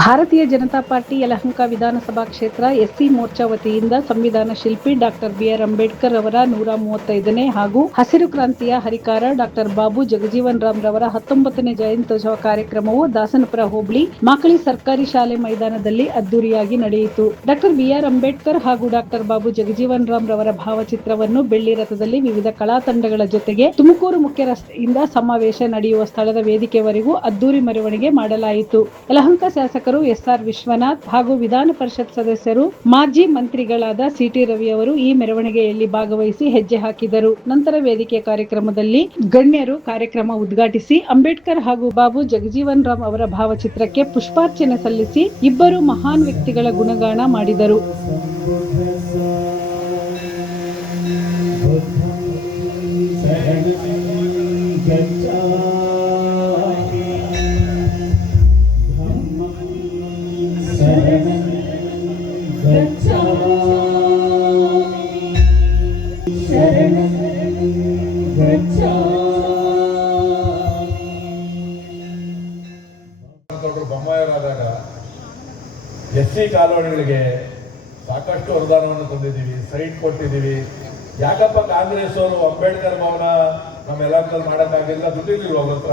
ಭಾರತೀಯ ಜನತಾ ಪಾರ್ಟಿ ಯಲಹಂಕ ವಿಧಾನಸಭಾ ಕ್ಷೇತ್ರ ಎಸ್ಸಿ ಮೋರ್ಚಾ ವತಿಯಿಂದ ಸಂವಿಧಾನ ಶಿಲ್ಪಿ ಡಾಕ್ಟರ್ ಬಿಆರ್ ಅಂಬೇಡ್ಕರ್ ಅವರ 135ನೇ ಹಾಗೂ ಹಸಿರು ಕ್ರಾಂತಿಯ ಹರಿಕಾರ ಡಾಕ್ಟರ್ ಬಾಬು ಜಗಜೀವನ್ ರಾಮ್ ರವರ 19ನೇ ಜಯಂತ್ಯೋತ್ಸವ ಕಾರ್ಯಕ್ರಮವು ದಾಸನಪುರ ಹೋಬಳಿ ಮಾಕಳಿ ಸರ್ಕಾರಿ ಶಾಲೆ ಮೈದಾನದಲ್ಲಿ ಅದ್ದೂರಿಯಾಗಿ ನಡೆಯಿತು. ಡಾಕ್ಟರ್ ಬಿಆರ್ ಅಂಬೇಡ್ಕರ್ ಹಾಗೂ ಡಾಕ್ಟರ್ ಬಾಬು ಜಗಜೀವನ್ ರಾಮ್ ರವರ ಭಾವಚಿತ್ರವನ್ನು ಬೆಳ್ಳಿ ರಥದಲ್ಲಿ ವಿವಿಧ ಕಲಾ ತಂಡಗಳ ಜೊತೆಗೆ ತುಮಕೂರು ಮುಖ್ಯ ರಸ್ತೆಯಿಂದ ಸಮಾವೇಶ ನಡೆಯುವ ಸ್ಥಳದ ವೇದಿಕೆವರೆಗೂ ಅದ್ದೂರಿ ಮೆರವಣಿಗೆ ಮಾಡಲಾಯಿತು. ಯಲಹಂಕ ಶಾಸಕರು ಎಸ್ಆರ್ ವಿಶ್ವನಾಥ್ ಹಾಗೂ ವಿಧಾನ ಪರಿಷತ್ ಸದಸ್ಯರು ಮಾಜಿ ಮಂತ್ರಿಗಳಾದ ಸಿಟಿ ರವಿ ಅವರು ಈ ಮೆರವಣಿಗೆಯಲ್ಲಿ ಭಾಗವಹಿಸಿ ಹೆಜ್ಜೆ ಹಾಕಿದರು. ನಂತರ ವೇದಿಕೆ ಕಾರ್ಯಕ್ರಮದಲ್ಲಿ ಗಣ್ಯರು ಕಾರ್ಯಕ್ರಮ ಉದ್ಘಾಟಿಸಿ ಅಂಬೇಡ್ಕರ್ ಹಾಗೂ ಬಾಬು ಜಗಜೀವನ್ ರಾಮ್ ಅವರ ಭಾವಚಿತ್ರಕ್ಕೆ ಪುಷ್ಪಾರ್ಚನೆ ಸಲ್ಲಿಸಿ ಇಬ್ಬರು ಮಹಾನ್ ವ್ಯಕ್ತಿಗಳ ಗುಣಗಾನ ಮಾಡಿದರು. ಬೊಮ್ಮಾಯರಾದಾಗ ಎಸ್ಸಿ ಕಾಲೋನಿಗಳಿಗೆ ಸಾಕಷ್ಟು ಅನುದಾನವನ್ನು ತಂದಿದ್ದೀವಿ, ಸೈಟ್ ಕೊಟ್ಟಿದ್ದೀವಿ. ಯಾಕಪ್ಪ ಕಾಂಗ್ರೆಸ್ ಅವರು ಅಂಬೇಡ್ಕರ್ ಭವನ ನಮ್ಮ ಯಲಹಂಕದಲ್ಲಿ ಮಾಡೋಕ್ಕಾಗಿಲ್ಲ? ದುಡ್ಡಿರ್ಲಿಲ್ವ ಅವ್ರ ಹತ್ರ?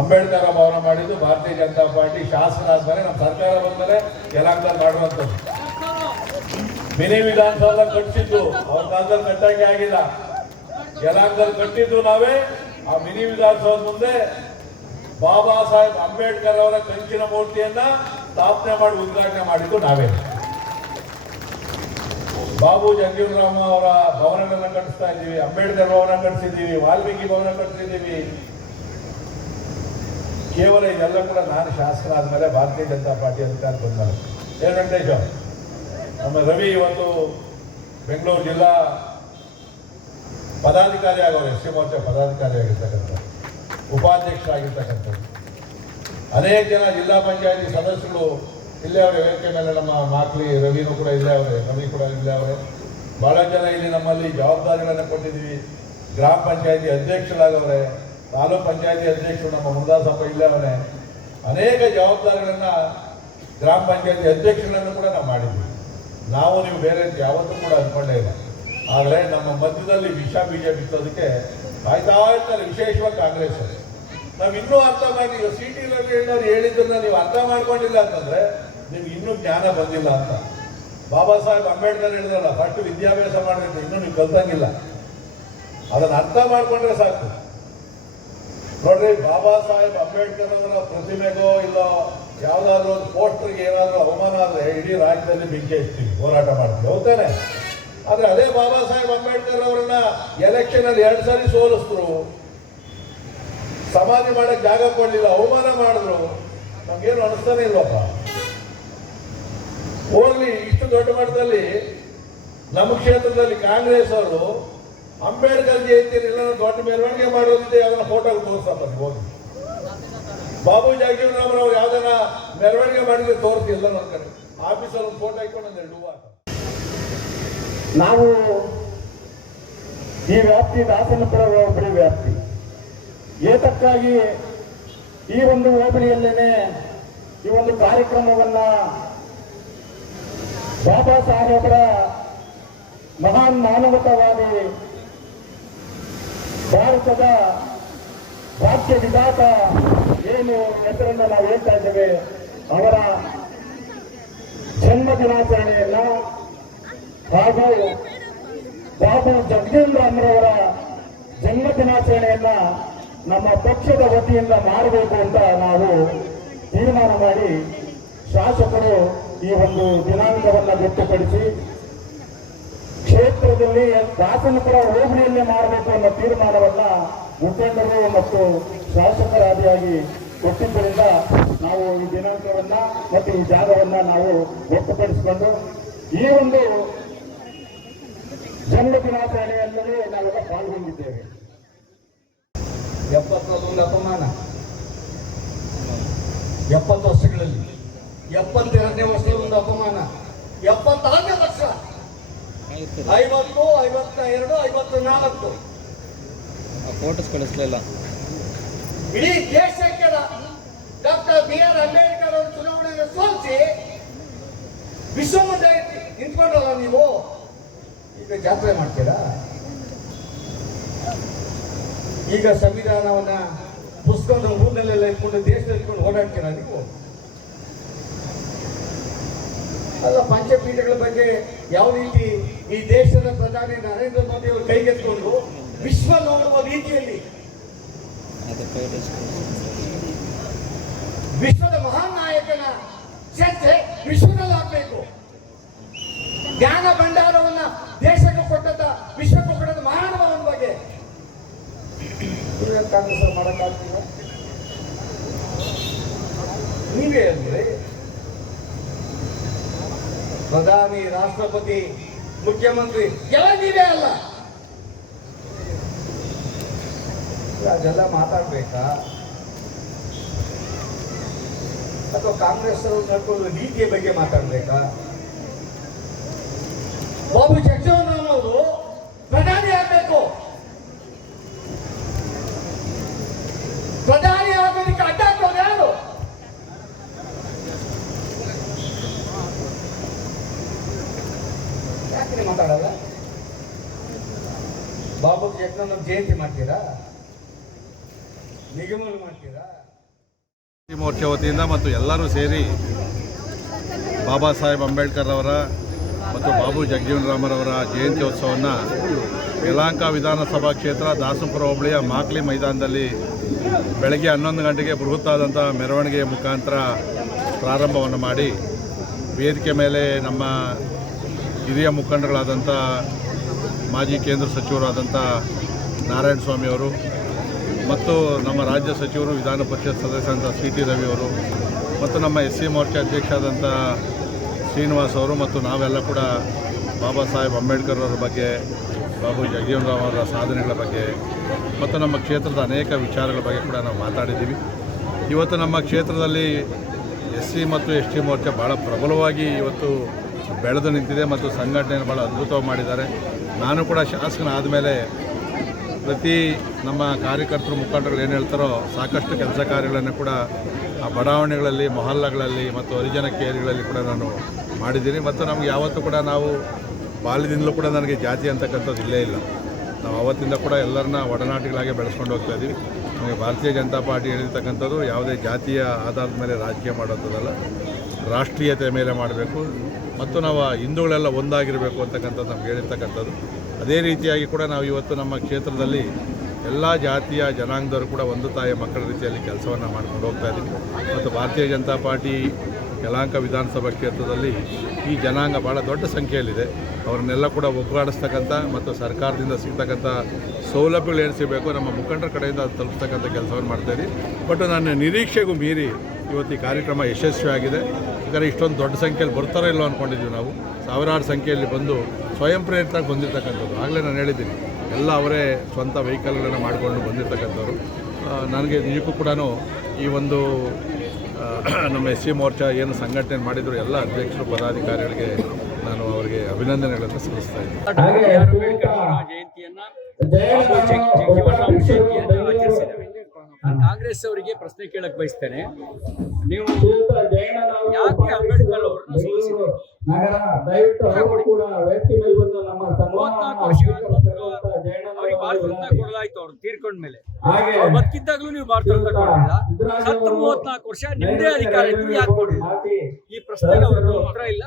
ಅಂಬೇಡ್ಕರ್ ಭವನ ಮಾಡಿದ್ದು ಭಾರತೀಯ ಜನತಾ ಪಾರ್ಟಿ ಶಾಸನ ಆದ್ಮೇಲೆ ನಮ್ಮ ಸರ್ಕಾರ ಬಂದ್ಮೇಲೆ ಯಲಹಂಕದಲ್ಲಿ ಮಾಡುವಂಥದ್ದು. ಮಿನಿ ವಿಧಾನಸೌಧ ಕಟ್ಟಿಸಿದ್ದು ಅವ್ರ ಕಾಲದಲ್ಲಿ ಕಟ್ಟಂಗೆ ಆಗಿಲ್ಲ. ಯಲಹಂಕದಲ್ಲಿ ಕಟ್ಟಿದ್ದು ನಾವೇ. ಆ ಮಿನಿ ವಿಧಾನಸೌಧ ಮುಂದೆ ಬಾಬಾ ಸಾಹೇಬ್ ಅಂಬೇಡ್ಕರ್ ಅವರ ಕಂಚಿನ ಮೂರ್ತಿಯನ್ನ ಸ್ಥಾಪನೆ ಮಾಡಿ ಉದ್ಘಾಟನೆ ಮಾಡಿದ್ದು ನಾವೇ. ಬಾಬು ಜಗಜೀವನ್ ರಾಮ್ ಅವರ ಭವನಗಳನ್ನ ಕಟ್ಟಿಸ್ತಾ ಇದ್ದೀವಿ, ಅಂಬೇಡ್ಕರ್ ಭವನ ಕಟ್ಟಿಸಿದ್ದೀವಿ, ವಾಲ್ಮೀಕಿ ಭವನ ಕಟ್ಟಿಸಿದ್ದೀವಿ. ಕೇವಲ ಇದೆಲ್ಲ ಕೂಡ ನಾನು ಶಾಸಕರಾದ್ಮೇಲೆ ಭಾರತೀಯ ಜನತಾ ಪಾರ್ಟಿ ಅಧಿಕಾರ ಬಂದಾಗ. ಏನು ವೆಂಕಟೇಶ, ನಮ್ಮ ರವಿ ಇವತ್ತು ಬೆಂಗಳೂರು ಜಿಲ್ಲಾ ಪದಾಧಿಕಾರಿ ಆಗೋರು, ಎಸ್ಸಿ ಮೋರ್ಚಾ ಪದಾಧಿಕಾರಿ ಆಗಿರ್ತಕ್ಕಂಥದ್ದು, ಉಪಾಧ್ಯಕ್ಷರಾಗಿರ್ತಕ್ಕಂಥದ್ದು. ಅನೇಕ ಜನ ಜಿಲ್ಲಾ ಪಂಚಾಯತಿ ಸದಸ್ಯರು ಇಲ್ಲೇ ಅವರೇ. ವೇದಿಕೆ ಮೇಲೆ ನಮ್ಮ ಮಾಕ್ಲಿ ರವಿನೂ ಕೂಡ ಇಲ್ಲೇ ಅವರೇ, ರವಿ ಕೂಡ ಇಲ್ಲೇ ಅವರೇ. ಬಹಳ ಜನ ಇಲ್ಲಿ ನಮ್ಮಲ್ಲಿ ಜವಾಬ್ದಾರಿಗಳನ್ನು ಕೊಟ್ಟಿದ್ದೀವಿ. ಗ್ರಾಮ ಪಂಚಾಯತಿ ಅಧ್ಯಕ್ಷರಾಗವ್ರೆ, ತಾಲೂಕ್ ಪಂಚಾಯತಿ ಅಧ್ಯಕ್ಷರು ನಮ್ಮ ಮುರುದಾಸಪ್ಪ ಇಲ್ಲೇ ಅವರೇ. ಅನೇಕ ಜವಾಬ್ದಾರಿಗಳನ್ನು ಗ್ರಾಮ ಪಂಚಾಯತಿ ಅಧ್ಯಕ್ಷರನ್ನು ಕೂಡ ನಾವು ಮಾಡಿದ್ವಿ. ನಾವು ನೀವು ಬೇರೆ ಯಾವತ್ತೂ ಕೂಡ ಅಂದ್ಕೊಂಡೇ ಇಲ್ಲ. ಆದರೆ ನಮ್ಮ ಮಧ್ಯದಲ್ಲಿ ವಿಷ ಬೀಜ ಬಿತ್ತೋದಕ್ಕೆ ಕಾಯ್ತಾ ಇರ್ತಾರೆ, ವಿಶೇಷವಾಗಿ ಕಾಂಗ್ರೆಸ್ ಅವರು. ನಾವು ಇನ್ನೂ ಅರ್ಥ ಮಾಡಿಲ್ಲ. ಸಿಟಿ ರವಿ ಹೇಳಿದ್ದನ್ನ ನೀವು ಅರ್ಥ ಮಾಡ್ಕೊಂಡಿಲ್ಲ ಅಂತಂದ್ರೆ ನಿಮ್ಗೆ ಇನ್ನೂ ಜ್ಞಾನ ಬಂದಿಲ್ಲ ಅಂತ. ಬಾಬಾ ಸಾಹೇಬ್ ಅಂಬೇಡ್ಕರ್ ಹೇಳಿದ್ರಲ್ಲ, ಫಸ್ಟ್ ವಿದ್ಯಾಭ್ಯಾಸ ಮಾಡಬೇಕು, ಇನ್ನೂ ನೀವು ಕಲ್ತಂಗಿಲ್ಲ. ಅದನ್ನು ಅರ್ಥ ಮಾಡ್ಕೊಂಡ್ರೆ ಸಾಕು. ನೋಡ್ರಿ, ಬಾಬಾ ಸಾಹೇಬ್ ಅಂಬೇಡ್ಕರ್ ಅವರ ಪ್ರತಿಮೆಗೋ ಇಲ್ಲ ಯಾವ್ದಾದ್ರು ಒಂದು ಪೋಸ್ಟರ್ಗೆ ಏನಾದರೂ ಅವಮಾನ ಆದರೆ ಇಡೀ ರಾಜ್ಯದಲ್ಲಿ ಬೆಂಕಿ ಹಚ್ತೀವಿ, ಹೋರಾಟ ಮಾಡ್ತೀವಿ, ಹೌದಾನೆ? ಆದ್ರೆ ಅದೇ ಬಾಬಾ ಸಾಹೇಬ್ ಅಂಬೇಡ್ಕರ್ ಅವರನ್ನ ಎಲೆಕ್ಷನ್ ಅಲ್ಲಿ 2 ಸಾರಿ ಸೋಲಿಸಿದ್ರು, ಸಮಾಧಿ ಮಾಡಕ್ ಜಾಗ ಕೊಡ್ಲಿಲ್ಲ, ಅವಮಾನ ಮಾಡಿದ್ರು. ನಮ್ಗೇನು ಅನಿಸ್ತಾನೆ ಇಲ್ವಪ್ಪ. ಹೋಗ್ಲಿ, ಇಷ್ಟು ದೊಡ್ಡ ಮಟ್ಟದಲ್ಲಿ ನಮ್ಮ ಕ್ಷೇತ್ರದಲ್ಲಿ ಕಾಂಗ್ರೆಸ್ ಅವರು ಅಂಬೇಡ್ಕರ್ ಜಯಂತಿ ಎಲ್ಲರೂ ದೊಡ್ಡ ಮೆರವಣಿಗೆ ಮಾಡೋದಿದೆ, ಅದನ್ನ ಫೋಟೋ ತೋರಿಸಪ್ಪ ಹೋಗಿ. ಬಾಬು ಜಗಜೀವನ್ ರಾಮ್ ಅವ್ರು ಯಾವ್ದನ್ನ ಮೆರವಣಿಗೆ ಮಾಡಿದ್ರೆ ತೋರಿಸಿ ಎಲ್ಲ ನನ್ನ ಕಡೆ ಆಫೀಸಲ್ಲಿ ಒಂದು ಫೋಟೋ ಇಟ್ಕೊಂಡು ಒಂದು 2 ವಾರ. ನಾವು ಈ ವ್ಯಾಪ್ತಿ ದಾಸನಪುರ ಹೋಬಳಿ ವ್ಯಾಪ್ತಿ ಏತಕ್ಕಾಗಿ ಈ ಒಂದು ಹೋಬಳಿಯಲ್ಲೇನೆ ಈ ಒಂದು ಕಾರ್ಯಕ್ರಮವನ್ನ ಬಾಬಾ ಸಾಹೇಬರ ಮಹಾನ್ ಮಾನವತಾವಾದಿ, ಭಾರತದ ರಾಜ್ಯ ವಿಧಾತ ಏನು ಹೆಸರನ್ನು ನಾವು ಹೇಳ್ತಾ ಇದ್ದೇವೆ, ಅವರ ಜನ್ಮ ದಿನಾಚರಣೆಯನ್ನ ಹಾಗೂ ಬಾಬು ಜಗಜೀವನ್ ರಾಮ್ರವರ ಜನ್ಮ ದಿನಾಚರಣೆಯನ್ನ ನಮ್ಮ ಪಕ್ಷದ ವತಿಯಿಂದ ಮಾಡಬೇಕು ಅಂತ ನಾವು ತೀರ್ಮಾನ ಮಾಡಿ ಶಾಸಕರು ಈ ಒಂದು ದಿನಾಂಕವನ್ನು ಗೊತ್ತುಪಡಿಸಿ ಕ್ಷೇತ್ರದಲ್ಲಿ ದಾಸನಪುರ ಹೋಬಳಿಯಲ್ಲೇ ಮಾಡಬೇಕು ಅನ್ನೋ ತೀರ್ಮಾನವನ್ನ ಮುಖಂಡರು ಮತ್ತು ಶಾಸಕರಾದಿಯಾಗಿ ಕೊಟ್ಟಿದ್ದರಿಂದ ನಾವು ಈ ದಿನಾಂಕವನ್ನ ಮತ್ತು ಈ ಜಾಗವನ್ನ ನಾವು ಗೊತ್ತುಪಡಿಸಿಕೊಂಡು ಈ ಒಂದು ಜನ್ಮ ದಿನಾಚರಣೆಯಲ್ಲಿ ನಾವೆಲ್ಲ ಪಾಲ್ಗೊಂಡಿದ್ದೇವೆ. 71 ಅಪಮಾನ 70 ವರ್ಷಗಳಲ್ಲಿ, 72ನೇ ವರ್ಷದ ಒಂದು ಅಪಮಾನ, 76ನೇ ವರ್ಷ, 50, 52, 54 ಫೋಟೋಸ್ ಕಳಿಸ್ಲಿಲ್ಲ. ಇಡೀ ದೇಶಕ್ಕೆ ಡಾಕ್ಟರ್ ಬಿ ಆರ್ ಅಂಬೇಡ್ಕರ್ ಅವರು ಅವರನ್ನ ಸೋಲಿಸಿ ವಿಶ್ವ ಮುಂದೆ ನಿಂತ್ಕೊಂಡಲ್ಲ ನೀವು, ಈಗ ಜಾತ್ರೆ ಮಾಡ್ತೀರಾ? ಈಗ ಸಂವಿಧಾನವನ್ನ ಪುಸ್ತಕದ ಊರಿನಲ್ಲೆಲ್ಲ ಇಟ್ಕೊಂಡು ದೇಶದಲ್ಲಿ ಇಟ್ಕೊಂಡು ಓಡಾಡ್ತೀರಾ ನೀವು? ಅಲ್ಲ, ಪಂಚಪೀಠಗಳ ಬಗ್ಗೆ ಯಾವ ರೀತಿ ಈ ದೇಶದ ಪ್ರಧಾನಿ ನರೇಂದ್ರ ಮೋದಿ ಅವರು ಕೈಗೆತ್ತಿಕೊಂಡು ವಿಶ್ವ ನೋಡುವ ರೀತಿಯಲ್ಲಿ ವಿಶ್ವದ ಮಹಾನ್ ನಾಯಕನ ಚರ್ಚೆ ವಿಶ್ವದಲ್ಲಿ ಆಗ್ಬೇಕು. ಜ್ಞಾನ ಭಂಡಾರವನ್ನ ದೇಶಕ್ಕೆ ಕೊಟ್ಟದ ವಿಶ್ವಕ್ಕೆ ಕೊಟ್ಟದ ಮಹಾನುಭಾವನ ಬಗ್ಗೆ ಕಾಂಗ್ರೆಸ್ ಮಾಡಕ್ಕಾಗ್ತೀವ? ನೀವೇ ಅಂದ್ರೆ ಪ್ರಧಾನಿ, ರಾಷ್ಟ್ರಪತಿ, ಮುಖ್ಯಮಂತ್ರಿ ಎಲ್ಲ ನೀವೇ ಅಲ್ಲ. ಅದೆಲ್ಲ ಮಾತಾಡ್ಬೇಕಾ? ಅಥವಾ ಕಾಂಗ್ರೆಸ್ ಅವರು ನಡ್ಕೊಳ್ಳುವ ರೀತಿಯ ಬಗ್ಗೆ ಮಾತಾಡ್ಬೇಕಾ? ಬಾಬು ಜಗಜೀವನ್ ರಾಮ್ ಅವರು ಪ್ರಧಾನಿ ಆಗ್ಬೇಕು. ಪ್ರಧಾನಿ ಆಗೋದಕ್ಕೆ ಅಡ್ಡ ಹಾಕೋದು ಯಾರು? ಯಾಕೆ ಮಾತಾಡಲ್ಲ? ಬಾಬು ಜಗಜೀವನ್ ಜಯಂತಿ ಮಾಡ್ತೀರಾ? ನಿಗಮನ ಮಾಡ್ತೀರಾ? ಮೋರ್ಚಾ ವತಿಯಿಂದ ಮತ್ತು ಎಲ್ಲರೂ ಸೇರಿ ಬಾಬಾ ಸಾಹೇಬ್ ಅಂಬೇಡ್ಕರ್ ಅವರ ಮತ್ತು ಬಾಬು ಜಗಜೀವನ್ ರಾಮರವರ ಜಯಂತ್ಯೋತ್ಸವವನ್ನು ಯಲಹಂಕ ವಿಧಾನಸಭಾ ಕ್ಷೇತ್ರ ದಾಸನಪುರ ಹೋಬಳಿಯ ಮಾಕ್ಲಿ ಮೈದಾನದಲ್ಲಿ ಬೆಳಗ್ಗೆ 11 ಗಂಟೆಗೆ ಬೃಹತ್ತಾದಂಥ ಮೆರವಣಿಗೆಯ ಮುಖಾಂತರ ಪ್ರಾರಂಭವನ್ನು ಮಾಡಿ ವೇದಿಕೆ ಮೇಲೆ ನಮ್ಮ ಹಿರಿಯ ಮುಖಂಡಗಳಾದಂಥ ಮಾಜಿ ಕೇಂದ್ರ ಸಚಿವರಾದಂಥ ನಾರಾಯಣ ಸ್ವಾಮಿಯವರು ಮತ್ತು ನಮ್ಮ ರಾಜ್ಯ ಸಚಿವರು ವಿಧಾನ ಪರಿಷತ್ ಸದಸ್ಯರಾದಂಥ CT ರವಿಯವರು ಮತ್ತು ನಮ್ಮ SC ಮೋರ್ಚಾ ಅಧ್ಯಕ್ಷರಾದಂಥ ಶ್ರೀನಿವಾಸ್ ಅವರು ಮತ್ತು ನಾವೆಲ್ಲ ಕೂಡ ಬಾಬಾ ಸಾಹೇಬ್ ಅಂಬೇಡ್ಕರ್ ಅವರ ಬಗ್ಗೆ, ಬಾಬು ಜಗಜೀವನ್ ರಾಮ್ ಅವರ ಸಾಧನೆಗಳ ಬಗ್ಗೆ ಮತ್ತು ನಮ್ಮ ಕ್ಷೇತ್ರದ ಅನೇಕ ವಿಚಾರಗಳ ಬಗ್ಗೆ ಕೂಡ ನಾವು ಮಾತಾಡಿದ್ದೀವಿ. ಇವತ್ತು ನಮ್ಮ ಕ್ಷೇತ್ರದಲ್ಲಿ SC ಮತ್ತು ST ಮೋರ್ಚಾ ಭಾಳ ಪ್ರಬಲವಾಗಿ ಇವತ್ತು ಬೆಳೆದು ನಿಂತಿದೆ ಮತ್ತು ಸಂಘಟನೆಯನ್ನು ಭಾಳ ಅದ್ಭುತವಾಗಿ ಮಾಡಿದ್ದಾರೆ. ನಾನು ಕೂಡ ಶಾಸಕನಾದ ಮೇಲೆ ಪ್ರತಿ ನಮ್ಮ ಕಾರ್ಯಕರ್ತರು ಮುಖಂಡರು ಏನು ಹೇಳ್ತಾರೋ ಸಾಕಷ್ಟು ಕೆಲಸ ಕಾರ್ಯಗಳನ್ನು ಕೂಡ ಆ ಬಡಾವಣೆಗಳಲ್ಲಿ, ಮೊಹಲ್ಲಾಗಳಲ್ಲಿ ಮತ್ತು ಹರಿಜನ ಕೇರಿಗಳಲ್ಲಿ ಕೂಡ ನಾನು ಮಾಡಿದ್ದೀನಿ. ಮತ್ತು ನಮಗೆ ಯಾವತ್ತೂ ಕೂಡ ನಾವು ಬಾಲ್ಯದಿಂದಲೂ ಕೂಡ ನನಗೆ ಜಾತಿ ಅಂತಕ್ಕಂಥದ್ದು ಇಲ್ಲೇ ಇಲ್ಲ. ನಾವು ಆವತ್ತಿಂದ ಕೂಡ ಎಲ್ಲರನ್ನ ಒಡನಾಟಿಗಳಾಗಿ ಬೆಳೆಸ್ಕೊಂಡು ಹೋಗ್ತಾ ಇದ್ದೀವಿ. ನಮಗೆ ಭಾರತೀಯ ಜನತಾ ಪಾರ್ಟಿ ಹೇಳಿರ್ತಕ್ಕಂಥದ್ದು ಯಾವುದೇ ಜಾತಿಯ ಆಧಾರದ ಮೇಲೆ ರಾಜಕೀಯ ಮಾಡೋದಲ್ಲ, ರಾಷ್ಟ್ರೀಯತೆ ಮೇಲೆ ಮಾಡಬೇಕು ಮತ್ತು ನಾವು ಹಿಂದೂಗಳೆಲ್ಲ ಒಂದಾಗಿರಬೇಕು ಅಂತಕ್ಕಂಥದ್ದು ನಮ್ಗೆ ಹೇಳಿರ್ತಕ್ಕಂಥದ್ದು. ಅದೇ ರೀತಿಯಾಗಿ ಕೂಡ ನಾವು ಇವತ್ತು ನಮ್ಮ ಕ್ಷೇತ್ರದಲ್ಲಿ ಎಲ್ಲ ಜಾತಿಯ ಜನಾಂಗದವರು ಕೂಡ ಒಂದು ತಾಯಿಯ ಮಕ್ಕಳ ರೀತಿಯಲ್ಲಿ ಕೆಲಸವನ್ನು ಮಾಡ್ಕೊಂಡು ಹೋಗ್ತಾ ಇದ್ದೀವಿ. ಮತ್ತು ಭಾರತೀಯ ಜನತಾ ಪಾರ್ಟಿ ಯಲಹಂಕ ವಿಧಾನಸಭಾ ಕ್ಷೇತ್ರದಲ್ಲಿ ಈ ಜನಾಂಗ ಭಾಳ ದೊಡ್ಡ ಸಂಖ್ಯೆಯಲ್ಲಿದೆ. ಅವ್ರನ್ನೆಲ್ಲ ಕೂಡ ಒಗ್ಗೂಡಿಸ್ತಕ್ಕಂಥ ಮತ್ತು ಸರ್ಕಾರದಿಂದ ಸಿಗ್ತಕ್ಕಂಥ ಸೌಲಭ್ಯಗಳು ಏನು ಸಿಗಬೇಕು ನಮ್ಮ ಮುಖಂಡರ ಕಡೆಯಿಂದ ಅದು ತಲುಪಿಸ್ತಕ್ಕಂಥ ಕೆಲಸವನ್ನು ಮಾಡ್ತಾಯಿದ್ದೀವಿ. ಬಟ್ ನನ್ನ ನಿರೀಕ್ಷೆಗೂ ಮೀರಿ ಇವತ್ತು ಈ ಕಾರ್ಯಕ್ರಮ ಯಶಸ್ವಿಯಾಗಿದೆ. ಯಾಕಂದರೆ ಇಷ್ಟೊಂದು ದೊಡ್ಡ ಸಂಖ್ಯೆಯಲ್ಲಿ ಬರ್ತಾರೋ ಇಲ್ಲೋ ಅಂದ್ಕೊಂಡಿದ್ವಿ ನಾವು. ಸಾವಿರಾರು ಸಂಖ್ಯೆಯಲ್ಲಿ ಬಂದು ಸ್ವಯಂ ಪ್ರೇರಿತರಾಗಿ ಬಂದಿರತಕ್ಕಂಥದ್ದು. ಆಗಲೇ ನಾನು ಹೇಳಿದ್ದೀನಿ, ಎಲ್ಲ ಅವರೇ ಸ್ವಂತ ವೆಹಿಕಲ್ಗಳನ್ನು ಮಾಡಿಕೊಂಡು ಬಂದಿರತಕ್ಕಂಥವ್ರು. ನನಗೆ ನಿಜಕ್ಕೂ ಕೂಡ ಈ ಒಂದು ನಮ್ಮ SC ಮೋರ್ಚಾ ಏನು ಸಂಘಟನೆ ಮಾಡಿದ್ರು ಎಲ್ಲ ಅಧ್ಯಕ್ಷರು ಪದಾಧಿಕಾರಿಗಳಿಗೆ ನಾನು ಅವರಿಗೆ ಅಭಿನಂದನೆಗಳನ್ನು ಸಲ್ಲಿಸ್ತಾ ಇದ್ದೀನಿ. ನಾನು ಕಾಂಗ್ರೆಸ್ ಅವರಿಗೆ ಪ್ರಶ್ನೆ ಕೇಳಕ್ ಬಯಸ್ತೇನೆ. ನೀವು ಯಾಕೆ ಅಂಬೇಡ್ಕರ್ ಅವರನ್ನು ಸೋಲಿಸಿದ್ರು? 34 ವರ್ಷ ಅವ್ರಿಗೆ ಭಾರತ ರತ್ನ ಕೊಡಲಾಯ್ತು. ಅವ್ರು ತೀರ್ಕೊಂಡ ಮೇಲೆ ಬದುಕಿದ್ದಾಗಲೂ ನೀವು ಭಾರತ ರತ್ನ ಕೊಡಲಿಲ್ಲ. 34 ವರ್ಷ ನಿಮ್ಮದೇ ಅಧಿಕಾರ ಇದ್ರು ಯಾಕೆ ಕೊಡಲಿಲ್ಲ? ಈ ಪ್ರಶ್ನೆಗೆ ಅವರ ಉತ್ತರ ಇಲ್ಲ.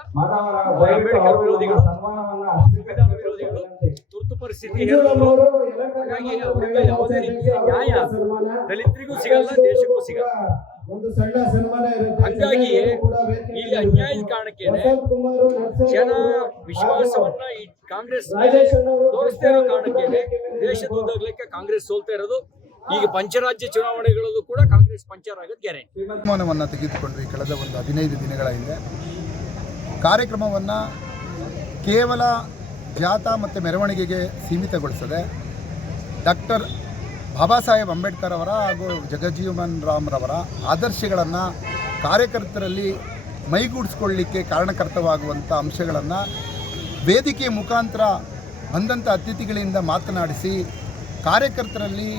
ಅಂಬೇಡ್ಕರ್ ವಿರೋಧಿಗಳು, ಸಂವಿಧಾನ ವಿರೋಧಿಗಳು, ತುರ್ತು ಪರಿಸ್ಥಿತಿ ಹಾಗಾಗಿ ಅವರಿಂದ ಯಾವುದೇ ರೀತಿಯ ನ್ಯಾಯ ದಲಿತರಿಗೂ ಸಿಗಲ್ಲ, ದೇಶಕ್ಕೂ ಸಿಗಲ್ಲ. ಹಂಗಾಗಿ ಈ ಅನ್ಯಾಯದ ಕಾರಣಕ್ಕೆ ಜನ ವಿಶ್ವಾಸವನ್ನ ಈ ಕಾಂಗ್ರೆಸ್ ತೋರಿಸ್ತಾ ಇರೋ ಕಾರಣಕ್ಕೆ ದೇಶದ ಉದ್ದಾಗಲಿಕ್ಕೆ ಕಾಂಗ್ರೆಸ್ ಸೋಲ್ತಾ ಇರೋದು. ಈಗ ಪಂಚರಾಜ್ಯ ಚುನಾವಣೆಗಳಲ್ಲೂ ಕೂಡ ಕಾಂಗ್ರೆಸ್ ಪಂಚರ್ ಆಗೋದು ಗ್ಯಾರಂಟಿ. ತೀರ್ಮಾನವನ್ನು ತೆಗೆದುಕೊಂಡ್ವಿ ಕಳೆದ ಒಂದು 15 ದಿನಗಳ ಹಿಂದೆ. ಕಾರ್ಯಕ್ರಮವನ್ನು ಕೇವಲ ಜಾಥಾ ಮತ್ತು ಮೆರವಣಿಗೆಗೆ ಸೀಮಿತಗೊಳಿಸದೆ ಡಾಕ್ಟರ್ ಬಾಬಾ ಸಾಹೇಬ್ ಅಂಬೇಡ್ಕರ್ ಅವರ ಹಾಗೂ ಜಗಜೀವನ್ ರಾಮ್ರವರ ಆದರ್ಶಗಳನ್ನು ಕಾರ್ಯಕರ್ತರಲ್ಲಿ ಮೈಗೂಡಿಸ್ಕೊಳ್ಳಿಕ್ಕೆ ಕಾರಣಕರ್ತವಾಗುವಂಥ ಅಂಶಗಳನ್ನು ವೇದಿಕೆಯ ಮುಖಾಂತರ ಬಂದಂಥ ಅತಿಥಿಗಳಿಂದ ಮಾತನಾಡಿಸಿ ಕಾರ್ಯಕರ್ತರಲ್ಲಿ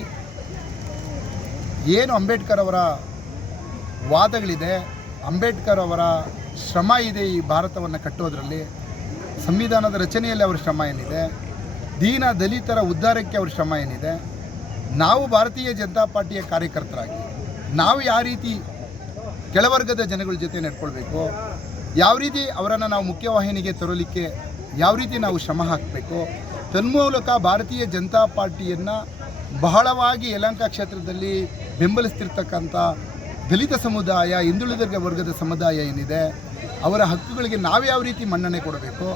ಏನು ಅಂಬೇಡ್ಕರ್ ಅವರ ವಾದಗಳಿದೆ ಅಂಬೇಡ್ಕರ್ ಅವರ ಶ್ರಮ ಇದೆ ಈ ಭಾರತವನ್ನು ಕಟ್ಟೋದರಲ್ಲಿ. ಸಂವಿಧಾನದ ರಚನೆಯಲ್ಲಿ ಅವರ ಶ್ರಮ ಏನಿದೆ, ದೀನ ದಲಿತರ ಉದ್ಧಾರಕ್ಕೆ ಅವ್ರ ಶ್ರಮ ಏನಿದೆ, ನಾವು ಭಾರತೀಯ ಜನತಾ ಪಾರ್ಟಿಯ ಕಾರ್ಯಕರ್ತರಾಗಿ ನಾವು ಯಾವ ರೀತಿ ಕೆಳವರ್ಗದ ಜನಗಳ ಜೊತೆ ನಡ್ಕೊಳ್ಬೇಕು, ಯಾವ ರೀತಿ ಅವರನ್ನು ನಾವು ಮುಖ್ಯವಾಹಿನಿಗೆ ತರಲಿಕ್ಕೆ ಯಾವ ರೀತಿ ನಾವು ಶ್ರಮ ಹಾಕಬೇಕು, ತನ್ಮೂಲಕ ಭಾರತೀಯ ಜನತಾ ಪಾರ್ಟಿಯನ್ನು ಬಹಳವಾಗಿ ಯಲಹಂಕ ಕ್ಷೇತ್ರದಲ್ಲಿ ಬೆಂಬಲಿಸ್ತಿರ್ತಕ್ಕಂಥ ದಲಿತ ಸಮುದಾಯ, ಹಿಂದುಳಿದ ವರ್ಗದ ಸಮುದಾಯ ಏನಿದೆ, ಅವರ ಹಕ್ಕುಗಳಿಗೆ ನಾವು ಯಾವ ರೀತಿ ಮನ್ನಣೆ ಕೊಡಬೇಕು,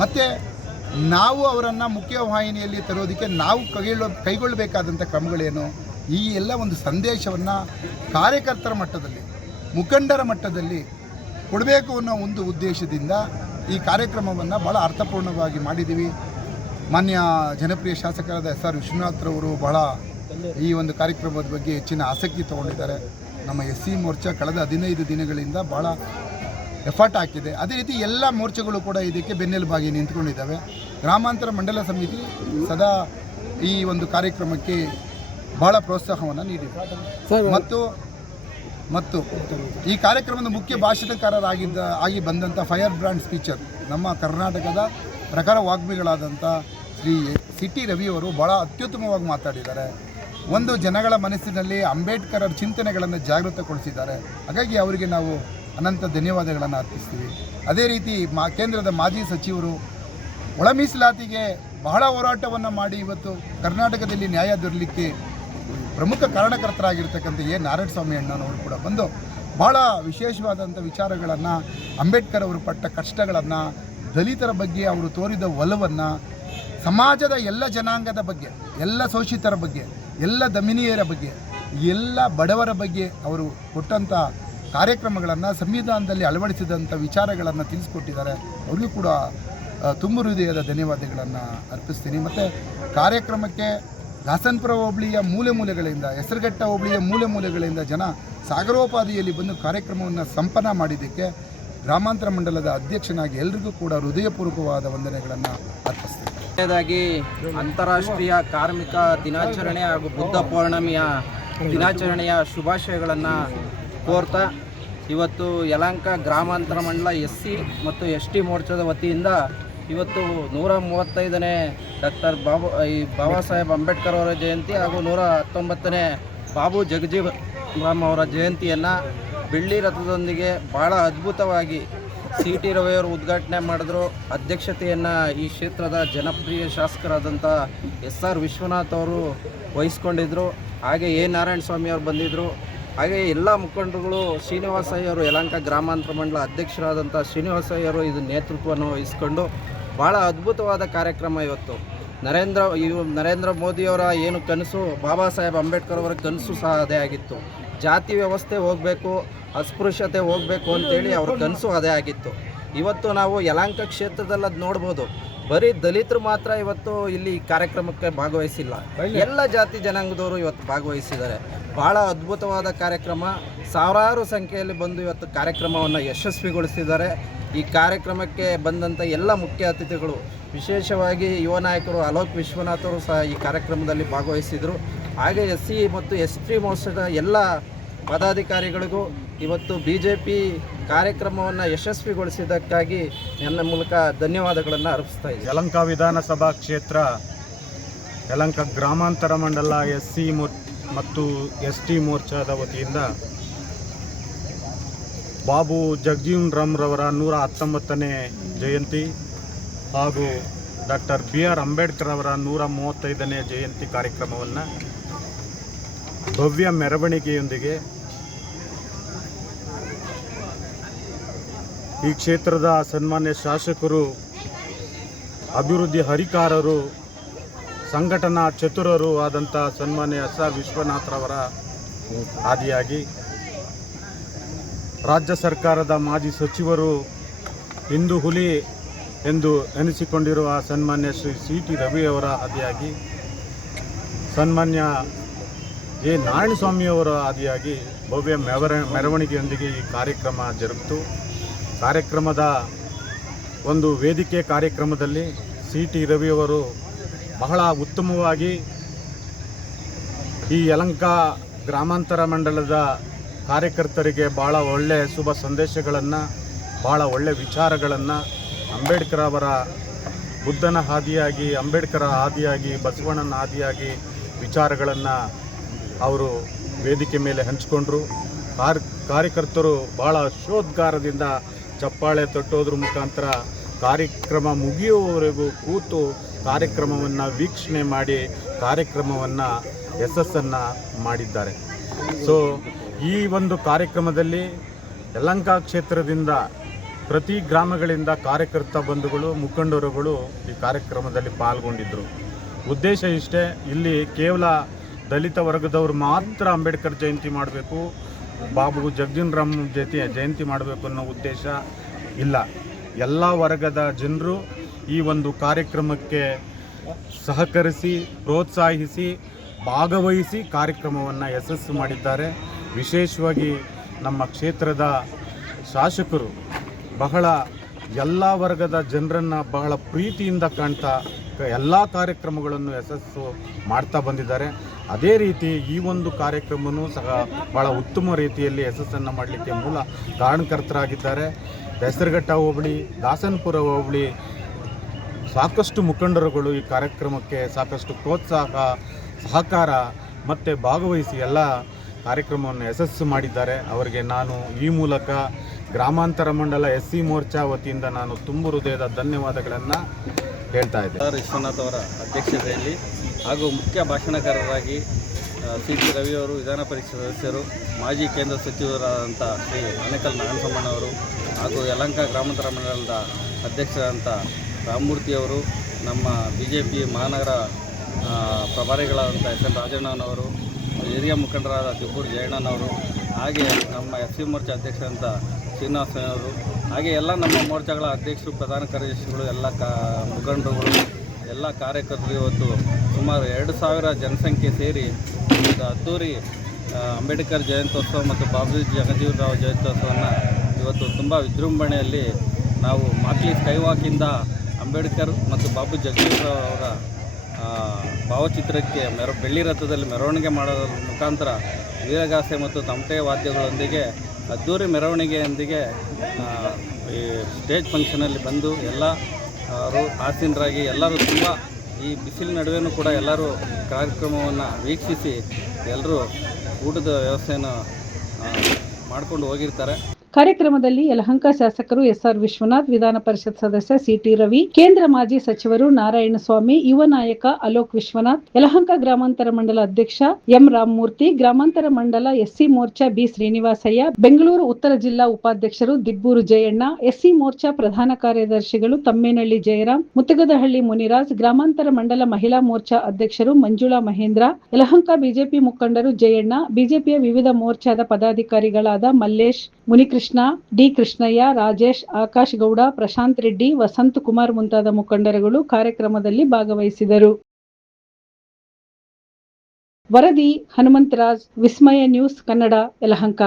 ಮತ್ತು ನಾವು ಅವರನ್ನು ಮುಖ್ಯವಾಹಿನಿಯಲ್ಲಿ ತರೋದಕ್ಕೆ ನಾವು ಕೈಗೊಳ್ಳಬೇಕಾದಂಥ ಕ್ರಮಗಳೇನು, ಈ ಎಲ್ಲ ಒಂದು ಸಂದೇಶವನ್ನು ಕಾರ್ಯಕರ್ತರ ಮಟ್ಟದಲ್ಲಿ, ಮುಖಂಡರ ಮಟ್ಟದಲ್ಲಿ ಕೊಡಬೇಕು ಅನ್ನೋ ಒಂದು ಉದ್ದೇಶದಿಂದ ಈ ಕಾರ್ಯಕ್ರಮವನ್ನು ಭಾಳ ಅರ್ಥಪೂರ್ಣವಾಗಿ ಮಾಡಿದ್ದೀವಿ. ಮಾನ್ಯ ಜನಪ್ರಿಯ ಶಾಸಕರಾದ SR ವಿಶ್ವನಾಥ್ರವರು ಬಹಳ ಈ ಒಂದು ಕಾರ್ಯಕ್ರಮದ ಬಗ್ಗೆ ಹೆಚ್ಚಿನ ಆಸಕ್ತಿ ತಗೊಂಡಿದ್ದಾರೆ. ನಮ್ಮ SC ಮೋರ್ಚಾ ಕಳೆದ 15 ದಿನಗಳಿಂದ ಭಾಳ ಎಫರ್ಟ್ ಹಾಕಿದೆ. ಅದೇ ರೀತಿ ಎಲ್ಲ ಮೋರ್ಚಾಗಳು ಕೂಡ ಇದಕ್ಕೆ ಬೆನ್ನೆಲುಬಾಗಿ ನಿಂತ್ಕೊಂಡಿದ್ದಾವೆ. ಗ್ರಾಮಾಂತರ ಮಂಡಲ ಸಮಿತಿ ಸದಾ ಈ ಒಂದು ಕಾರ್ಯಕ್ರಮಕ್ಕೆ ಬಹಳ ಪ್ರೋತ್ಸಾಹವನ್ನು ನೀಡಿದೆ. ಮತ್ತು ಈ ಕಾರ್ಯಕ್ರಮದ ಮುಖ್ಯ ಭಾಷಣಕಾರರಾಗಿ ಬಂದಂಥ ಫೈರ್ ಬ್ರ್ಯಾಂಡ್ ಸ್ಪೀಚರ್ ನಮ್ಮ ಕರ್ನಾಟಕದ ಪ್ರಖರ ವಾಗ್ಮಿಗಳಾದಂಥ ಶ್ರೀ CT ರವಿಯವರು ಭಾಳ ಅತ್ಯುತ್ತಮವಾಗಿ ಮಾತಾಡಿದ್ದಾರೆ. ಒಂದು ಜನಗಳ ಮನಸ್ಸಿನಲ್ಲಿ ಅಂಬೇಡ್ಕರ್ ಚಿಂತನೆಗಳನ್ನು ಜಾಗೃತಗೊಳಿಸಿದ್ದಾರೆ. ಹಾಗಾಗಿ ಅವರಿಗೆ ನಾವು ಅನಂತ ಧನ್ಯವಾದಗಳನ್ನು ಅರ್ಪಿಸ್ತೀವಿ. ಅದೇ ರೀತಿ ಕೇಂದ್ರದ ಮಾಜಿ ಸಚಿವರು ಒಳ ಮೀಸಲಾತಿಗೆ ಬಹಳ ಹೋರಾಟವನ್ನು ಮಾಡಿ ಇವತ್ತು ಕರ್ನಾಟಕದಲ್ಲಿ ನ್ಯಾಯ ದೊರಲಿಕ್ಕೆ ಪ್ರಮುಖ ಕಾರಣಕರ್ತರಾಗಿರ್ತಕ್ಕಂಥ ನಾರಾಯಣಸ್ವಾಮಿ ಅಣ್ಣನವರು ಕೂಡ ಬಂದು ಭಾಳ ವಿಶೇಷವಾದಂಥ ವಿಚಾರಗಳನ್ನು, ಅಂಬೇಡ್ಕರ್ ಅವರು ಪಟ್ಟ ಕಷ್ಟಗಳನ್ನು, ದಲಿತರ ಬಗ್ಗೆ ಅವರು ತೋರಿದ ಒಲವನ್ನು, ಸಮಾಜದ ಎಲ್ಲ ಜನಾಂಗದ ಬಗ್ಗೆ, ಎಲ್ಲ ಶೋಷಿತರ ಬಗ್ಗೆ, ಎಲ್ಲ ದಮಿನಿಯರ ಬಗ್ಗೆ, ಎಲ್ಲ ಬಡವರ ಬಗ್ಗೆ ಅವರು ಕೊಟ್ಟಂಥ ಕಾರ್ಯಕ್ರಮಗಳನ್ನು, ಸಂವಿಧಾನದಲ್ಲಿ ಅಳವಡಿಸಿದಂಥ ವಿಚಾರಗಳನ್ನು ತಿಳಿಸ್ಕೊಟ್ಟಿದ್ದಾರೆ. ಅವ್ರಿಗೂ ಕೂಡ ತುಂಬ ಹೃದಯದ ಧನ್ಯವಾದಗಳನ್ನು ಅರ್ಪಿಸ್ತೀನಿ. ಮತ್ತು ಕಾರ್ಯಕ್ರಮಕ್ಕೆ ದಾಸನಪುರ ಹೋಬಳಿಯ ಮೂಲೆಗಳಿಂದ, ಹೆಸರುಘಟ್ಟ ಹೋಬಳಿಯ ಮೂಲೆಗಳಿಂದ ಜನ ಸಾಗರೋಪಾದಿಯಲ್ಲಿ ಬಂದು ಕಾರ್ಯಕ್ರಮವನ್ನು ಸಂಪನ್ನ ಮಾಡಿದ್ದಕ್ಕೆ ಗ್ರಾಮಾಂತರ ಮಂಡಲದ ಅಧ್ಯಕ್ಷನಾಗಿ ಎಲ್ರಿಗೂ ಕೂಡ ಹೃದಯಪೂರ್ವಕವಾದ ವಂದನೆಗಳನ್ನು ಅರ್ಪಿಸ್ತೀನಿ. ಕೊನೆಯದಾಗಿ ಅಂತಾರಾಷ್ಟ್ರೀಯ ಕಾರ್ಮಿಕ ದಿನಾಚರಣೆ ಹಾಗೂ ಬುದ್ಧ ಪೌರ್ಣಮಿಯ ದಿನಾಚರಣೆಯ ಶುಭಾಶಯಗಳನ್ನು ಕೋರ್ತಾ, ಇವತ್ತು ಯಲಹಂಕ ಗ್ರಾಮಾಂತರ ಮಂಡಲ SC ಮತ್ತು ST ಮೋರ್ಚಾದ ವತಿಯಿಂದ ಇವತ್ತು 135ನೇ ಡಾಕ್ಟರ್ ಬಾಬಾ ಸಾಹೇಬ್ ಅಂಬೇಡ್ಕರ್ ಅವರ ಜಯಂತಿ ಹಾಗೂ 119ನೇ ಬಾಬು ಜಗಜೀವನ್ ರಾಮ್ ಅವರ ಜಯಂತಿಯನ್ನು ಬೆಳ್ಳಿ ರಥದೊಂದಿಗೆ ಭಾಳ ಅದ್ಭುತವಾಗಿ CT ರವಿಯವರು ಉದ್ಘಾಟನೆ ಮಾಡಿದ್ರು. ಅಧ್ಯಕ್ಷತೆಯನ್ನು ಈ ಕ್ಷೇತ್ರದ ಜನಪ್ರಿಯ ಶಾಸಕರಾದಂಥ SR ವಿಶ್ವನಾಥ್ ಅವರು ವಹಿಸ್ಕೊಂಡಿದ್ದರು. ಹಾಗೆ ನಾರಾಯಣಸ್ವಾಮಿ ಅವರು ಬಂದಿದ್ದರು. ಹಾಗೆ ಎಲ್ಲ ಮುಖಂಡರುಗಳು, ಶ್ರೀನಿವಾಸಯ್ಯವರು ಯಲಹಂಕ ಗ್ರಾಮಾಂತರ ಮಂಡಲ ಅಧ್ಯಕ್ಷರಾದಂಥ ಶ್ರೀನಿವಾಸಯ್ಯವರು ಇದು ನೇತೃತ್ವವನ್ನು ವಹಿಸ್ಕೊಂಡು ಭಾಳ ಅದ್ಭುತವಾದ ಕಾರ್ಯಕ್ರಮ. ಇವತ್ತು ನರೇಂದ್ರ ಮೋದಿಯವರ ಏನು ಕನಸು, ಬಾಬಾ ಸಾಹೇಬ್ ಅಂಬೇಡ್ಕರ್ ಅವರ ಕನಸು ಸಹ ಅದೇ ಆಗಿತ್ತು. ಜಾತಿ ವ್ಯವಸ್ಥೆ ಹೋಗಬೇಕು, ಅಸ್ಪೃಶ್ಯತೆ ಹೋಗಬೇಕು ಅಂತೇಳಿ ಅವ್ರ ಕನಸು ಅದೇ ಆಗಿತ್ತು. ಇವತ್ತು ನಾವು ಯಲಹಂಕ ಕ್ಷೇತ್ರದಲ್ಲಿ ಅದು ನೋಡ್ಬೋದು. ಬರೀ ದಲಿತರು ಮಾತ್ರ ಇವತ್ತು ಇಲ್ಲಿ ಕಾರ್ಯಕ್ರಮಕ್ಕೆ ಭಾಗವಹಿಸಿಲ್ಲ, ಎಲ್ಲ ಜಾತಿ ಜನಾಂಗದವರು ಇವತ್ತು ಭಾಗವಹಿಸಿದ್ದಾರೆ. ಭಾಳ ಅದ್ಭುತವಾದ ಕಾರ್ಯಕ್ರಮ. ಸಾವಿರಾರು ಸಂಖ್ಯೆಯಲ್ಲಿ ಬಂದು ಇವತ್ತು ಕಾರ್ಯಕ್ರಮವನ್ನು ಯಶಸ್ವಿಗೊಳಿಸಿದ್ದಾರೆ. ಈ ಕಾರ್ಯಕ್ರಮಕ್ಕೆ ಬಂದಂಥ ಎಲ್ಲ ಮುಖ್ಯ ಅತಿಥಿಗಳು, ವಿಶೇಷವಾಗಿ ಯುವ ನಾಯಕರು ಅಲೋಕ್ ವಿಶ್ವನಾಥ್ ಅವರು ಸಹ ಈ ಕಾರ್ಯಕ್ರಮದಲ್ಲಿ ಭಾಗವಹಿಸಿದರು. ಹಾಗೆ SC ಮತ್ತು ST ಮೋರ್ಚಾದ ಎಲ್ಲ ಪದಾಧಿಕಾರಿಗಳಿಗೂ ಇವತ್ತು BJP ಕಾರ್ಯಕ್ರಮವನ್ನು ಯಶಸ್ವಿಗೊಳಿಸಿದ್ದಕ್ಕಾಗಿ ನನ್ನ ಮೂಲಕ ಧನ್ಯವಾದಗಳನ್ನು ಅರ್ಪಿಸ್ತಾ ಇದ್ದೀನಿ. ಯಲಹಂಕ ವಿಧಾನಸಭಾ ಕ್ಷೇತ್ರ, ಯಲಹಂಕ ಗ್ರಾಮಾಂತರ ಮಂಡಲ SC ಮತ್ತು ST ಮೋರ್ಚಾದ ವತಿಯಿಂದ ಬಾಬು ಜಗಜೀವನ್ ರಾಮ್ ರವರ 119ನೇ ಜಯಂತಿ ಹಾಗೂ ಡಾಕ್ಟರ್ BR ಅಂಬೇಡ್ಕರ್ ಅವರ 135ನೇ ಜಯಂತಿ ಕಾರ್ಯಕ್ರಮವನ್ನು ಭವ್ಯ ಮೆರವಣಿಗೆಯೊಂದಿಗೆ ಈ ಕ್ಷೇತ್ರದ ಸನ್ಮಾನ್ಯ ಶಾಸಕರು, ಅಭಿವೃದ್ಧಿ ಹರಿಕಾರರು, ಸಂಘಟನಾ ಚತುರರು ಆದಂಥ ಸನ್ಮಾನ್ಯ SR ವಿಶ್ವನಾಥ್ರವರ ಆದಿಯಾಗಿ, ರಾಜ್ಯ ಸರ್ಕಾರದ ಮಾಜಿ ಸಚಿವರು, ಹಿಂದೂ ಹುಲಿ ಎಂದು ಎನಿಸಿಕೊಂಡಿರುವ ಸನ್ಮಾನ್ಯ ಶ್ರೀ CT ರವಿಯವರ ಆದಿಯಾಗಿ, ಸನ್ಮಾನ್ಯ ನಾರಾಯಣಸ್ವಾಮಿಯವರ ಆದಿಯಾಗಿ ಭವ್ಯ ಮೆರವಣಿಗೆಯೊಂದಿಗೆ ಈ ಕಾರ್ಯಕ್ರಮ ಜರುಗಿತು. ಕಾರ್ಯಕ್ರಮದ ಒಂದು ವೇದಿಕೆ ಕಾರ್ಯಕ್ರಮದಲ್ಲಿ CT ರವಿಯವರು ಬಹಳ ಉತ್ತಮವಾಗಿ ಈ ಯಲಹಂಕ ಗ್ರಾಮಾಂತರ ಮಂಡಲದ ಕಾರ್ಯಕರ್ತರಿಗೆ ಭಾಳ ಒಳ್ಳೆಯ ಶುಭ ಸಂದೇಶಗಳನ್ನು, ಭಾಳ ಒಳ್ಳೆಯ ವಿಚಾರಗಳನ್ನು, ಅಂಬೇಡ್ಕರ್ ಅವರ ಬುದ್ಧನ ಹಾದಿಯಾಗಿ, ಅಂಬೇಡ್ಕರ ಹಾದಿಯಾಗಿ, ಬಸವಣ್ಣನ ಹಾದಿಯಾಗಿ ವಿಚಾರಗಳನ್ನು ಅವರು ವೇದಿಕೆ ಮೇಲೆ ಹಂಚಿಕೊಂಡ್ರು. ಕಾರ್ಯಕರ್ತರು ಭಾಳ ಶೋದ್ಗಾರದಿಂದ ಚಪ್ಪಾಳೆ ತಟ್ಟೋದ್ರ ಮುಖಾಂತರ ಕಾರ್ಯಕ್ರಮ ಮುಗಿಯುವವರೆಗೂ ಕೂತು ಕಾರ್ಯಕ್ರಮವನ್ನು ವೀಕ್ಷಣೆ ಮಾಡಿ ಕಾರ್ಯಕ್ರಮವನ್ನು ಯಶಸ್ಸನ್ನು ಮಾಡಿದ್ದಾರೆ. ಸೊ ಈ ಒಂದು ಕಾರ್ಯಕ್ರಮದಲ್ಲಿ ಯಲಹಂಕ ಕ್ಷೇತ್ರದಿಂದ ಪ್ರತಿ ಗ್ರಾಮಗಳಿಂದ ಕಾರ್ಯಕರ್ತ ಬಂಧುಗಳು, ಮುಖಂಡರುಗಳು ಈ ಕಾರ್ಯಕ್ರಮದಲ್ಲಿ ಪಾಲ್ಗೊಂಡಿದ್ದರು. ಉದ್ದೇಶ ಇಷ್ಟೇ, ಇಲ್ಲಿ ಕೇವಲ ದಲಿತ ವರ್ಗದವರು ಮಾತ್ರ ಅಂಬೇಡ್ಕರ್ ಜಯಂತಿ ಮಾಡಬೇಕು, ಬಾಬು ಜಗಜೀವನ್ ರಾಮ್ ಜಯಂತಿ ಮಾಡಬೇಕು ಅನ್ನೋ ಉದ್ದೇಶ ಇಲ್ಲ. ಎಲ್ಲ ವರ್ಗದ ಜನರು ಈ ಒಂದು ಕಾರ್ಯಕ್ರಮಕ್ಕೆ ಸಹಕರಿಸಿ, ಪ್ರೋತ್ಸಾಹಿಸಿ, ಭಾಗವಹಿಸಿ ಕಾರ್ಯಕ್ರಮವನ್ನು ಯಶಸ್ಸು ಮಾಡಿದ್ದಾರೆ. ವಿಶೇಷವಾಗಿ ನಮ್ಮ ಕ್ಷೇತ್ರದ ಶಾಸಕರು ಬಹಳ ಎಲ್ಲ ವರ್ಗದ ಜನರನ್ನು ಬಹಳ ಪ್ರೀತಿಯಿಂದ ಕಾಣ್ತಾ ಎಲ್ಲ ಕಾರ್ಯಕ್ರಮಗಳನ್ನು ಯಶಸ್ಸು ಮಾಡ್ತಾ ಬಂದಿದ್ದಾರೆ. ಅದೇ ರೀತಿ ಈ ಒಂದು ಕಾರ್ಯಕ್ರಮವೂ ಸಹ ಭಾಳ ಉತ್ತಮ ರೀತಿಯಲ್ಲಿ ಯಶಸ್ಸನ್ನು ಮಾಡಲಿಕ್ಕೆ ಮೂಲ ಕಾರಣಕರ್ತರಾಗಿದ್ದಾರೆ. ಹೆಸರುಘಟ್ಟ ಹೋಬಳಿ, ದಾಸನಪುರ ಹೋಬಳಿ ಸಾಕಷ್ಟು ಮುಖಂಡರುಗಳು ಈ ಕಾರ್ಯಕ್ರಮಕ್ಕೆ ಸಾಕಷ್ಟು ಪ್ರೋತ್ಸಾಹ, ಸಹಕಾರ ಮತ್ತು ಭಾಗವಹಿಸಿ ಎಲ್ಲ ಕಾರ್ಯಕ್ರಮವನ್ನು ಯಶಸ್ಸು ಮಾಡಿದ್ದಾರೆ. ಅವರಿಗೆ ನಾನು ಈ ಮೂಲಕ ಗ್ರಾಮಾಂತರ ಮಂಡಲ SC ಮೋರ್ಚಾ ವತಿಯಿಂದ ನಾನು ತುಂಬ ಹೃದಯದ ಧನ್ಯವಾದಗಳನ್ನು ಹೇಳ್ತಾ ಇದ್ದೆ. ವಿಶ್ವನಾಥ್ ಅವರ ಅಧ್ಯಕ್ಷತೆಯಲ್ಲಿ ಹಾಗೂ ಮುಖ್ಯ ಭಾಷಣಕಾರರಾಗಿ CT ರವಿಯವರು, ವಿಧಾನ ಪರಿಷತ್ ಸದಸ್ಯರು, ಮಾಜಿ ಕೇಂದ್ರ ಸಚಿವರಾದಂಥ ಶ್ರೀ ಆನೇಕಲ್ ನಾರಾಯಣಸ್ವಾಮಣ್ಣವರು ಹಾಗೂ ಯಲಹಂಕ ಗ್ರಾಮಾಂತರ ಮಂಡಲದ ಅಧ್ಯಕ್ಷರಾದಂಥ ರಾಮಮೂರ್ತಿಯವರು, ನಮ್ಮ BJP ಮಹಾನಗರ ಪ್ರಭಾರಿಗಳಾದಂಥ SN ರಾಜಣ್ಣನವರು, ಹಿರಿಯ ಮುಖಂಡರಾದ ತಿಪ್ಪೂರು ಜಯಣ್ಣನವರು, ಹಾಗೆ ನಮ್ಮ FC ಮೋರ್ಚಾ ಅಧ್ಯಕ್ಷರಂಥ ಶ್ರೀನಿವಾಸನವರು, ಹಾಗೆ ಎಲ್ಲ ನಮ್ಮ ಮೋರ್ಚಾಗಳ ಅಧ್ಯಕ್ಷರು, ಪ್ರಧಾನ ಕಾರ್ಯದರ್ಶಿಗಳು, ಎಲ್ಲ ಮುಖಂಡರುಗಳು, ಎಲ್ಲ ಕಾರ್ಯಕರ್ತರು ಇವತ್ತು ಸುಮಾರು 2000 ಜನಸಂಖ್ಯೆ ಸೇರಿ ಒಂದು ಅದ್ದೂರಿ ಅಂಬೇಡ್ಕರ್ ಜಯಂತ್ಯೋತ್ಸವ ಮತ್ತು ಬಾಬು ಜಗಜೀವನ್ ರಾವ್ ಜಯಂತ್ಯೋತ್ಸವವನ್ನು ಇವತ್ತು ತುಂಬ ವಿಜೃಂಭಣೆಯಲ್ಲಿ ನಾವು ಮಾಕ್ಲಿ ಸ್ಕೈವಾಕಿಂದ ಅಂಬೇಡ್ಕರ್ ಮತ್ತು ಬಾಬು ಜಗಜೀವನ್ ರಾವ್ ಅವರ ಭಾವಚಿತ್ರಕ್ಕೆ ಬೆಳ್ಳಿ ರಥದಲ್ಲಿ ಮೆರವಣಿಗೆ ಮಾಡೋದ್ರ ಮುಖಾಂತರ ವೀರಗಾಸೆ ಮತ್ತು ತಮಟೆ ವಾದ್ಯಗಳೊಂದಿಗೆ ಅದ್ದೂರಿ ಮೆರವಣಿಗೆಯೊಂದಿಗೆ ಈ ಸ್ಟೇಜ್ ಫಂಕ್ಷನಲ್ಲಿ ಬಂದು ಎಲ್ಲರೂ ಆಸೀನರಾಗಿ ಎಲ್ಲರೂ ತುಂಬ ಈ ಬಿಸಿಲಿನ ನಡುವೆಯೂ ಕೂಡ ಎಲ್ಲರೂ ಕಾರ್ಯಕ್ರಮವನ್ನು ವೀಕ್ಷಿಸಿ ಎಲ್ಲರೂ ಊಟದ ವ್ಯವಸ್ಥೆಯನ್ನು ಮಾಡ್ಕೊಂಡು ಹೋಗಿರ್ತಾರೆ. ಕಾರ್ಯಕ್ರಮದಲ್ಲಿ ಯಲಹಂಕ ಶಾಸಕರು SR ವಿಶ್ವನಾಥ್, ವಿಧಾನ ಪರಿಷತ್ ಸದಸ್ಯ CT ರವಿ, ಕೇಂದ್ರ ಮಾಜಿ ಸಚಿವರು ನಾರಾಯಣಸ್ವಾಮಿ, ಯುವ ನಾಯಕ ಅಲೋಕ್ ವಿಶ್ವನಾಥ್, ಯಲಹಂಕ ಗ್ರಾಮಾಂತರ ಮಂಡಲ ಅಧ್ಯಕ್ಷ M ರಾಮಮೂರ್ತಿ, ಗ್ರಾಮಾಂತರ ಮಂಡಲ SC ಮೋರ್ಚಾ B ಶ್ರೀನಿವಾಸಯ್ಯ, ಬೆಂಗಳೂರು ಉತ್ತರ ಜಿಲ್ಲಾ ಉಪಾಧ್ಯಕ್ಷರು ದಿಬ್ಬೂರು ಜಯಣ್ಣ, SC ಮೋರ್ಚಾ ಪ್ರಧಾನ ಕಾರ್ಯದರ್ಶಿಗಳು ತಮ್ಮೇನಹಳ್ಳಿ ಜಯರಾಮ್, ಮುತ್ತಗದಹಳ್ಳಿ ಮುನಿರಾಜ್, ಗ್ರಾಮಾಂತರ ಮಂಡಲ ಮಹಿಳಾ ಮೋರ್ಚಾ ಅಧ್ಯಕ್ಷರು ಮಂಜುಳಾ ಮಹೇಂದ್ರ, ಯಲಹಂಕ BJP ಮುಖಂಡರು ಜಯಣ್ಣ, BJPಯ ವಿವಿಧ ಮೋರ್ಚಾದ ಪದಾಧಿಕಾರಿಗಳಾದ ಮಲ್ಲೇಶ್, ಮುನಿಕೃಷ್ಣ, D ಕೃಷ್ಣಯ್ಯ, ರಾಜೇಶ್, ಆಕಾಶ್ ಗೌಡ, ಪ್ರಶಾಂತ್ ರೆಡ್ಡಿ, ವಸಂತ್ ಕುಮಾರ್ ಮುಂತಾದ ಮುಖಂಡರುಗಳು ಕಾರ್ಯಕ್ರಮದಲ್ಲಿ ಭಾಗವಹಿಸಿದರು. ವರದಿ ಹನುಮಂತರಾಜ್, ವಿಸ್ಮಯ ನ್ಯೂಸ್ ಕನ್ನಡ, ಯಲಹಂಕ.